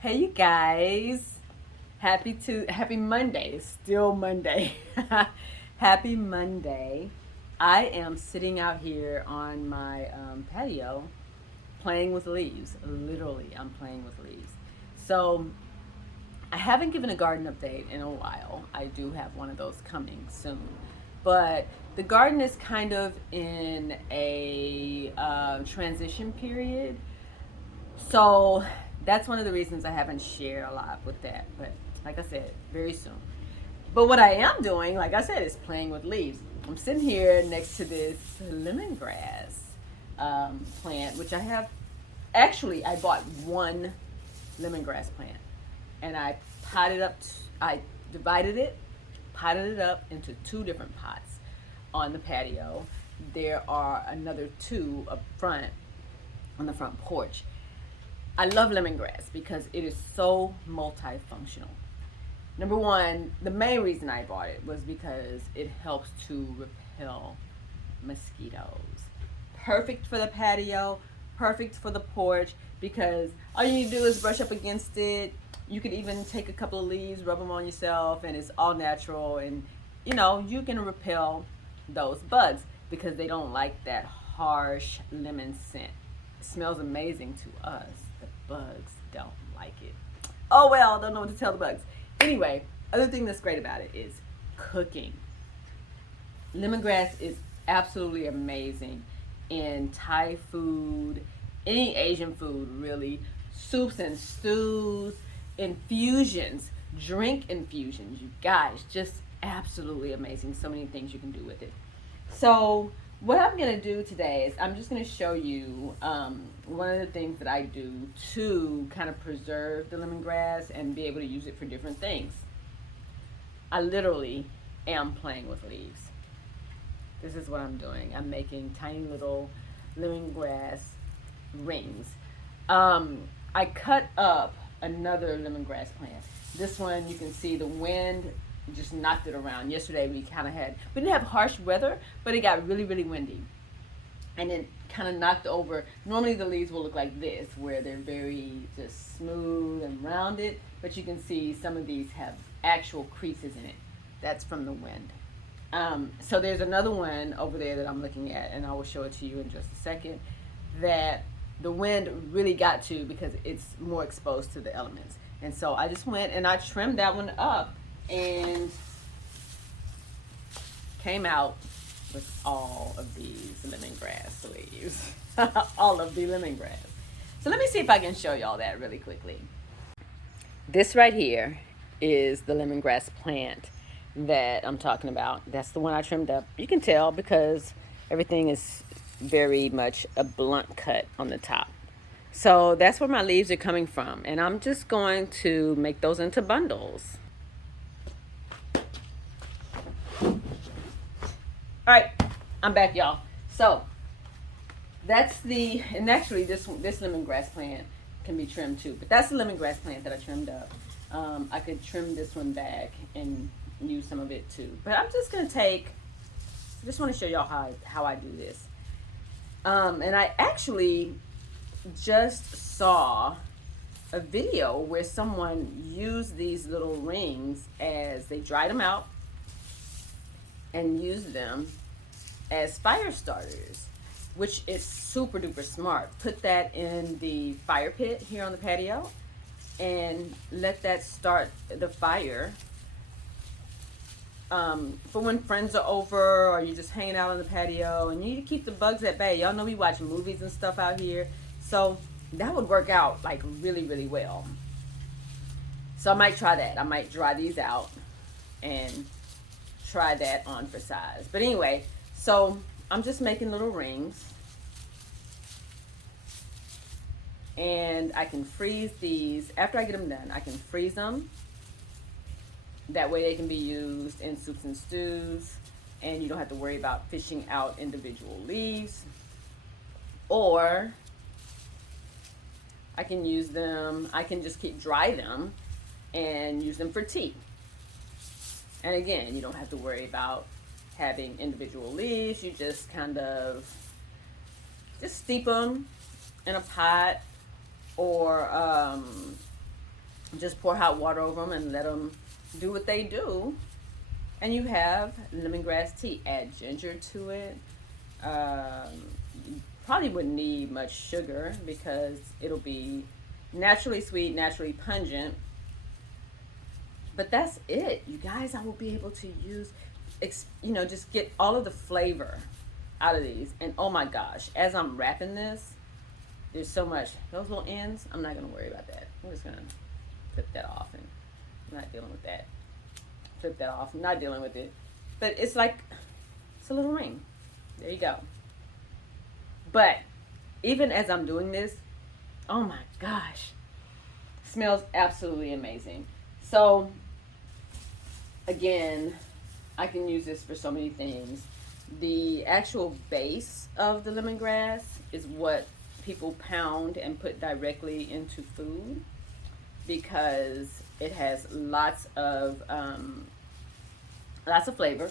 Hey you guys. Happy Monday. It's still Monday. Happy Monday. I am sitting out here on my patio playing with leaves. Literally, I'm playing with leaves. So, I haven't given a garden update in a while. I do have one of those coming soon. But the garden is kind of in a transition period, so that's one of the reasons I haven't shared a lot with that. But like I said, very soon. But what I am doing, like I said, is playing with leaves. I'm sitting here next to this lemongrass plant, which I have. Actually, I bought one lemongrass plant, and I potted up. I divided it, potted it up into two different pots on the patio. There are another two up front on the front porch. I love lemongrass because it is so multifunctional. Number one, the main reason I bought it was because it helps to repel mosquitoes. Perfect for the patio, perfect for the porch because all you need to do is brush up against it. You could even take a couple of leaves, rub them on yourself, and it's all natural. And you can repel those bugs because they don't like that harsh lemon scent. It smells amazing to us. The bugs don't like it. Oh well, don't know what to tell the bugs. Anyway, other thing that's great about it is cooking. Lemongrass is absolutely amazing in Thai food, any Asian food really, soups and stews, infusions, drink infusions. You guys, just absolutely amazing. So many things you can do with it. So what I'm going to do today is I'm just going to show you one of the things that I do to kind of preserve the lemongrass and be able to use it for different things. I literally am playing with leaves. This is what I'm doing. I'm making tiny little lemongrass rings. I cut up another lemongrass plant. This one, you can see the wind just knocked it around. Yesterday we didn't have harsh weather, but it got really, really windy. And it kind of knocked over. Normally the leaves will look like this, where they're very just smooth and rounded, but you can see some of these have actual creases in it. That's from the wind. So there's another one over there that I'm looking at, and I will show it to you in just a second, that the wind really got to because it's more exposed to the elements. And so I just went and I trimmed that one up and came out with all of these lemongrass leaves. All of the lemongrass. So let me see if I can show y'all that really quickly. This right here is the lemongrass plant that I'm talking about. That's the one I trimmed up. You can tell because everything is very much a blunt cut on the top. So that's where my leaves are coming from. And I'm just going to make those into bundles. All right, I'm back, y'all. So and actually this lemongrass plant can be trimmed too, but that's the lemongrass plant that I trimmed up. I could trim this one back and use some of it too, but I'm just gonna I just want to show y'all how I do this. And I actually just saw a video where someone used these little rings as they dried them out and used them as fire starters, which is super duper smart. Put that in the fire pit here on the patio and let that start the fire for when friends are over or you're just hanging out on the patio and you need to keep the bugs at bay. Y'all know we watch movies and stuff out here, so that would work out like really, really well. So I might try that. I might dry these out and try that on for size. But anyway, so I'm just making little rings, and I can freeze these. After I get them done, I can freeze them. That way they can be used in soups and stews, and you don't have to worry about fishing out individual leaves. Or I can use them, I can just dry them and use them for tea. And again, you don't have to worry about having individual leaves. You just kind of just steep them in a pot or Just pour hot water over them and let them do what they do. And you have lemongrass tea. Add ginger to it. You probably wouldn't need much sugar because it'll be naturally sweet, naturally pungent. But that's it, you guys. I will be able to use, just get all of the flavor out of these. And oh my gosh, as I'm wrapping this, there's so much. Those little ends, I'm not gonna worry about that. I'm just gonna flip that off, and I'm not dealing with that. Flip that off. I'm not dealing with it. But it's like, it's a little ring. There you go. But even as I'm doing this, oh my gosh, smells absolutely amazing. So again, I can use this for so many things. The actual base of the lemongrass is what people pound and put directly into food because it has lots of flavor.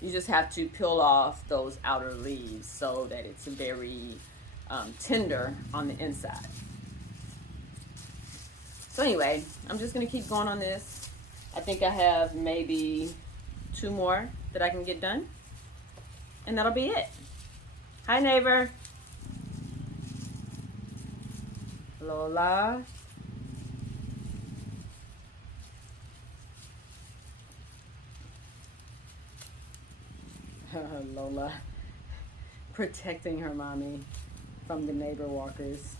You just have to peel off those outer leaves so that it's very tender on the inside. So anyway, I'm just gonna keep going on this. I think I have maybe 2 more that I can get done, and that'll be it. Hi, neighbor. Lola. Lola protecting her mommy from the neighbor walkers.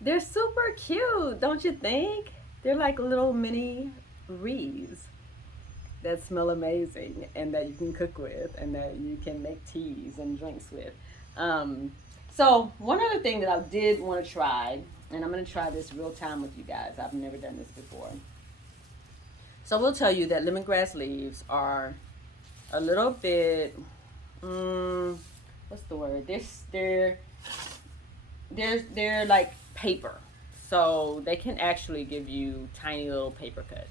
They're super cute, don't you think? They're like little mini wreaths that smell amazing and that you can cook with and that you can make teas and drinks with. So one other thing that I did want to try, and I'm going to try this real time with you guys. I've never done this before. So I will tell you that lemongrass leaves are a little bit, what's the word? They're like paper, so they can actually give you tiny little paper cuts.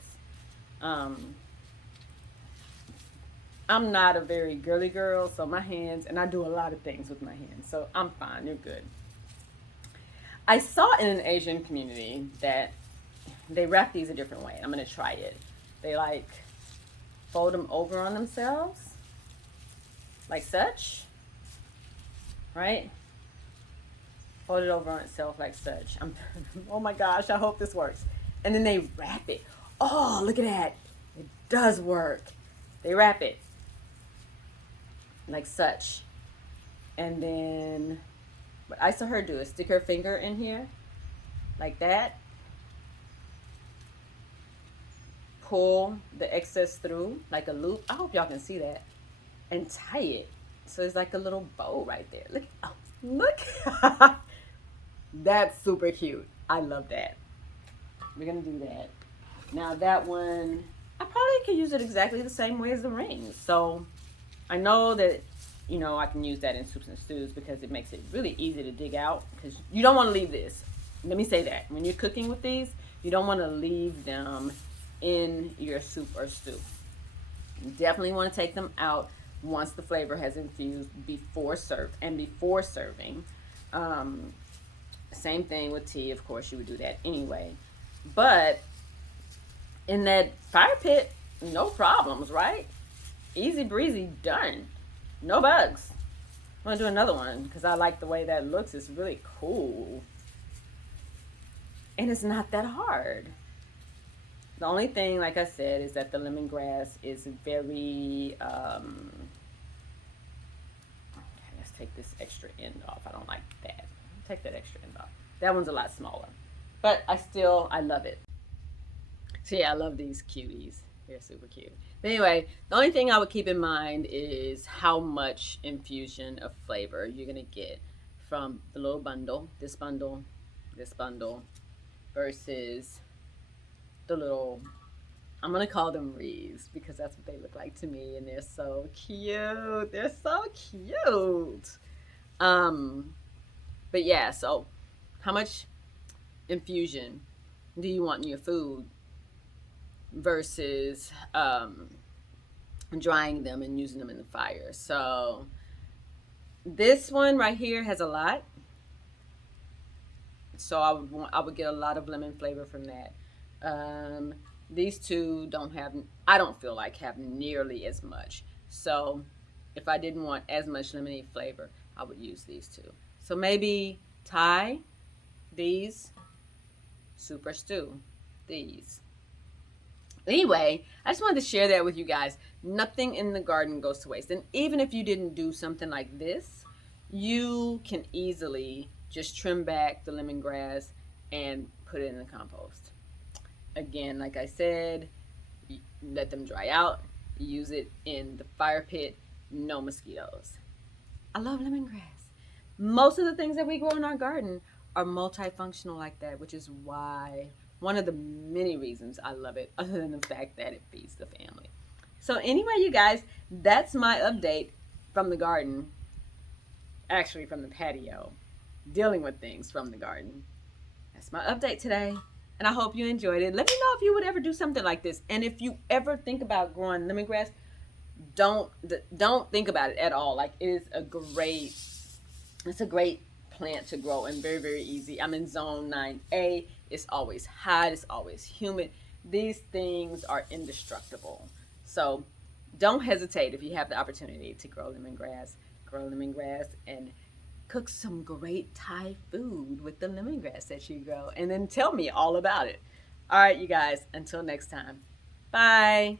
I'm not a very girly girl, so my hands, and I do a lot of things with my hands, so I'm fine. You're good. I saw in an Asian community that they wrap these a different way. I'm gonna try it. They like fold them over on themselves, like such, right? Fold it over on itself like such. Oh my gosh, I hope this works. And then they wrap it. Oh, look at that. It does work. They wrap it like such. And then what I saw her do is stick her finger in here like that. Pull the excess through like a loop. I hope y'all can see that. And tie it. So it's like a little bow right there. Look. Oh, look. That's super cute. I love that. We're gonna do that. Now that one, I probably could use it exactly the same way as the rings. So I know that, I can use that in soups and stews because it makes it really easy to dig out, because you don't want to leave this. Let me say that. When you're cooking with these, you don't want to leave them in your soup or stew. You definitely want to take them out once the flavor has infused before serving. Same thing with tea. Of course, you would do that anyway. But in that fire pit, no problems, right? Easy breezy, done. No bugs. I'm gonna do another one because I like the way that looks. It's really cool. And it's not that hard. The only thing, like I said, is that the lemongrass is very, okay, let's take this extra end off. I don't like that. Take that extra end off. That one's a lot smaller. But I love it. So yeah, I love these cuties. They're super cute. But anyway, the only thing I would keep in mind is how much infusion of flavor you're gonna get from the little bundle, this bundle, versus the little, I'm gonna call them wreaths because that's what they look like to me, and they're so cute. They're so cute. But yeah, so how much infusion do you want in your food? versus drying them and using them in the fire. So this one right here has a lot. So I would get a lot of lemon flavor from that. These two don't have, I don't feel like have nearly as much. So if I didn't want as much lemony flavor, I would use these two. So maybe Thai, these, Super Stew, these. Anyway, I just wanted to share that with you guys. Nothing in the garden goes to waste. And even if you didn't do something like this, you can easily just trim back the lemongrass and put it in the compost. Again, like I said, let them dry out. Use it in the fire pit. No mosquitoes. I love lemongrass. Most of the things that we grow in our garden are multifunctional like that, which is why one of the many reasons I love it, other than the fact that it feeds the family. So anyway, you guys, that's my update from the garden, actually from the patio, dealing with things from the garden. That's my update today, and I hope you enjoyed it. Let me know if you would ever do something like this, and if you ever think about growing lemongrass, don't think about it at all. Like, it's a great plant to grow and very, very easy. I'm in zone 9A. It's always hot, it's always humid. These things are indestructible. So don't hesitate if you have the opportunity to grow lemongrass. Grow lemongrass and cook some great Thai food with the lemongrass that you grow, and then tell me all about it. All right, you guys, until next time. Bye.